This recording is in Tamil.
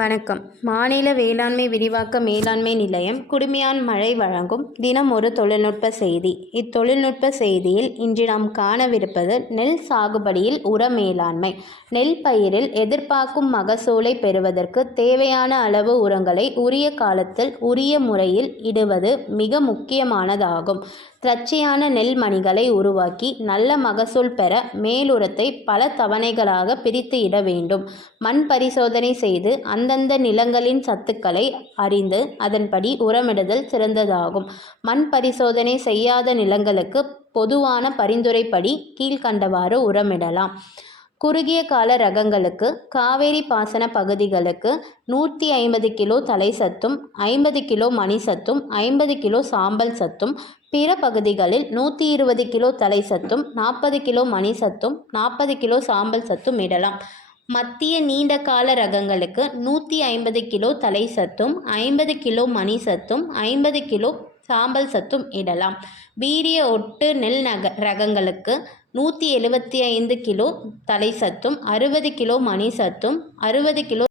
வணக்கம். மாநில வேளாண்மை விரிவாக்க மேலாண்மை நிலையம் குடுமியான் மழை வழங்கும் தினம் ஒரு தொழில்நுட்ப செய்தி. இத்தொழில்நுட்ப செய்தியில் இன்று நாம் காணவிருப்பது நெல் சாகுபடியில் உர மேலாண்மை. நெல் பயிரில் எதிர்பார்க்கும் மகசூலை பெறுவதற்கு தேவையான அளவு உரங்களை உரிய காலத்தில் உரிய முறையில் இடுவது மிக முக்கியமானதாகும். திரட்சியான நெல் மணிகளை உருவாக்கி நல்ல மகசூல் பெற மேலுரத்தை பல தவணைகளாக பிரித்து இட வேண்டும். மண் பரிசோதனை செய்து அந்தந்த நிலங்களின் சத்துக்களை அறிந்து அதன்படி உரமிடுதல் சிறந்ததாகும். மண் பரிசோதனை செய்யாத நிலங்களுக்கு பொதுவான பரிந்துரைப்படி கீழ்க்கண்டவாறு உரமிடலாம். குறுகிய கால ரகங்களுக்கு காவேரி பாசன பகுதிகளுக்கு நூற்றி ஐம்பது கிலோ தலை சத்தும் ஐம்பது கிலோ மணி சத்தும் ஐம்பது கிலோ சாம்பல் சத்தும் பிற பகுதிகளில் நூற்றி இருபது கிலோ தலை சத்தும் நாற்பது கிலோ மணி சத்தும் நாற்பது கிலோ சாம்பல் சத்தும் இடலாம். மத்திய நீண்ட கால ரகங்களுக்கு நூற்றி ஐம்பது கிலோ தலை சத்தும் ஐம்பது கிலோ மணி சத்தும் ஐம்பது கிலோ சாம்பல் சத்தும் இடலாம். வீரிய ஒட்டு நெல் நக ரகங்களுக்கு நூற்றி எழுபத்தி ஐந்து கிலோ தலை சத்தும் அறுபது கிலோ மணி சத்தும் அறுபது கிலோ